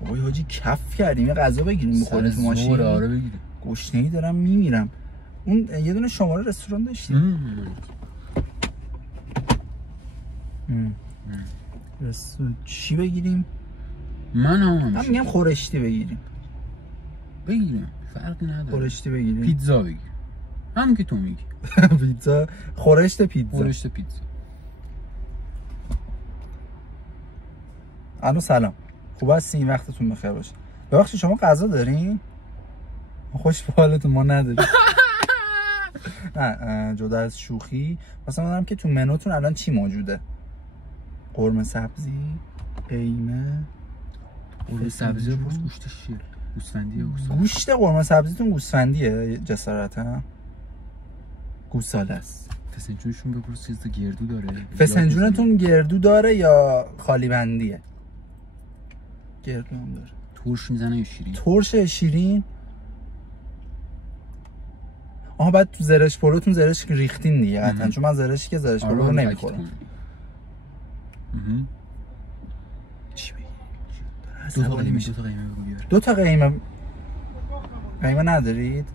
وای حاجی کف کردیم، یه غذا بگیریم بخوریم تو ماشین. آره بگیریم. گشنه‌ای دارم میمیرم. اون یه دونه شماره رستوران داشتیم. چی بگیریم؟ من میگم خورشتی بگیریم. فرقی نداره. خورشتی بگیریم. پیتزا بگیر. هم که تو میگی. پیتزا، خورشت پیتزا. الو سلام. خوب هستین؟ وقتتون بخیر باشه. ببخشید شما غذا دارین؟ خوش به حالتون، ما نداریم. نه جدا از شوخی مثلا دارم که تو منوتون الان چی موجوده؟ قرمه سبزی، قیمه، قرمه سبزی رو پرس گوشتش چیه؟ گوسفندیه؟ گوشت قرمه سبزیتون گوسفندیه جسارتا؟ گوساله است. فسنجونشون بپرس چیز گردو داره؟ فسنجونتون گردو داره یا خالی بندیه؟ گردو هم داره. ترش میزنه یا شیرین؟ ترش شیرین؟ آها بعد تو زرش پلوتون زرش ریختین دیگه قطعا، چون من زرشی که زرش پلو رو نمیخورم. چی بگی؟ دو تا قیمه قیمه ندارید؟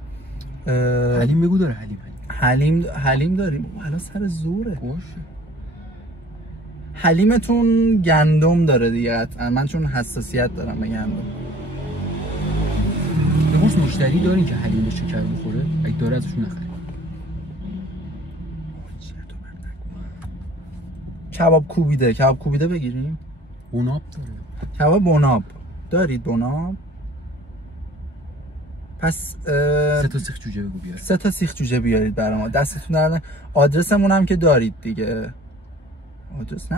حلیم بگو داره. حلیم داریم. الان سر زوره. حلیمتون گندم داره دیگه قطعا، من چون حساسیت دارم به گندم. بپرس مشتری دارین که حلیم به شکر بخوره؟ اگه داره ازشون نخرید. کباب کوبیده بگیریم؟ بناب داره. کباب بناب دارید؟ بناب پس 3 تا سیخ جوجه بگو بیارید. 3 تا سیخ جوجه بیارید برای ما. دستتون درد. آدرسمون هم که دارید دیگه. آدرس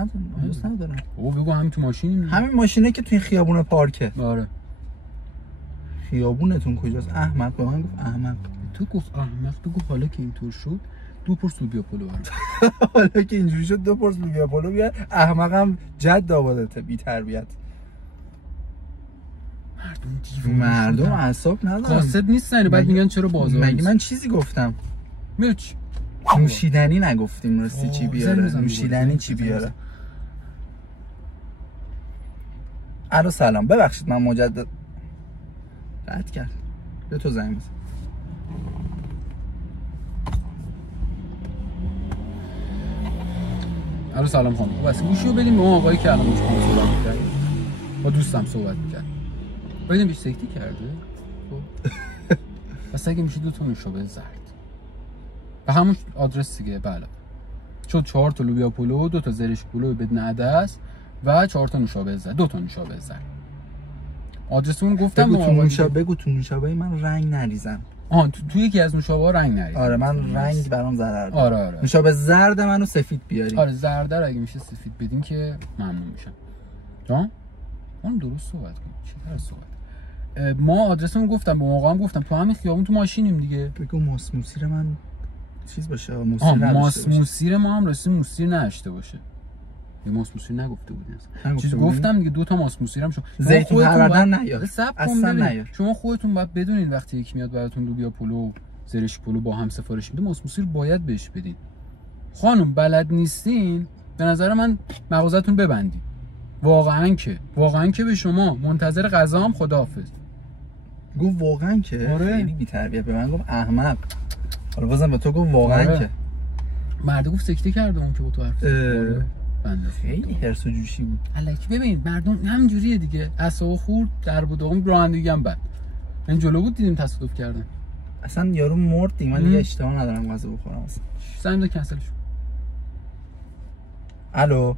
ندارم. او بگو همین تو ماشینیم. همین ماشینه که تو این خیابون پارکه. آره. خیابونتون کجاست؟ احمق به من گفت احمق. تو گفت احمق، تو گفت حالا که اینطور شد 2 پرس لوبیا پلو برام. حالا که اینجوری شد 2 پرس لوبیا پلو بیار. احمقم جد آبادته، بی تربیت. مردم اعصاب ندارن. قاصد نیستن بعد میگن چرا بازار. مگه من چیزی گفتم؟ میچ نوشیدنی نگفتیم. راستی چی بیاره؟ نوشیدنی چی بیاره؟ الو سلام، ببخشید من مجدد قطع کرد. به تو زنگ بزن. الو سلام خانم. بس گوشیو بدیم به اون آقایی که الان مشکل صحبت می‌کرد. با دوستم صحبت می‌کرد. ببینیم بیش سکتی کرده. خب پس اگه میشه 2 تا نوشابه زرد. به همون آدرس دیگه. بله. شد 4 تا لوبیا پلو، 2 تا زرش پلو بدون عدس و 4 تا نوشابه زرد، 2 تا نوشابه زرد. آدرسمون گفتم. بگو تو نوشابه من رنگ نریزن. تو یکی از نوشابه‌ها رنگ نریزن. آره من رنگ برام ضرر داره. آره. نوشابه زرد منو سفید بیاری. آره زرد رو اگه میشه سفید بدین که ممنون میشم. جان؟ من درست صحبت کنم. چی طرز صحبت؟ ما آدرسمون گفتم، به موقعم گفتم تو همین خیابون تو ماشینیم دیگه. بگو ماسموسیر من چیز باشه. ماسموسیر ما هم راستی موسیر نشته باشه. یه ماسموسیر نگفته بودین اصلا. چیز گفتم دیگه 2 تا ماسموسیرم شما. زیتون پروردن نیار. اصلا نیار. شما خودتون باید بدونین وقتی یکی میاد براتون لوبیا پلو، زرش پلو با هم سفارش میده، ماسموسیر باید بهش بدین. خانم بلد نیستین، به نظر من مغازتون ببندین. واقعا که به شما منتظر غذا هم خداحافظ. گفت واقعا که آره. خیلی بی‌تربیت. به من گفت احمق. حالا بازم به تو گفت واقعا آره. که مرد گفت سکته کرده اون که با تو حرف زد. خیلی هرس و جوشی بود. الکی ببینید مردم همینجوریه دیگه. اعصاب خورد در بودم رانندگی هم بد. من جلو بود دیدیم تصادف کردن. اصلا یارو مرد دیگه. من دیگه اشتباه ندارم غذا بخورم اصلا. زنگ کنسل شد. الو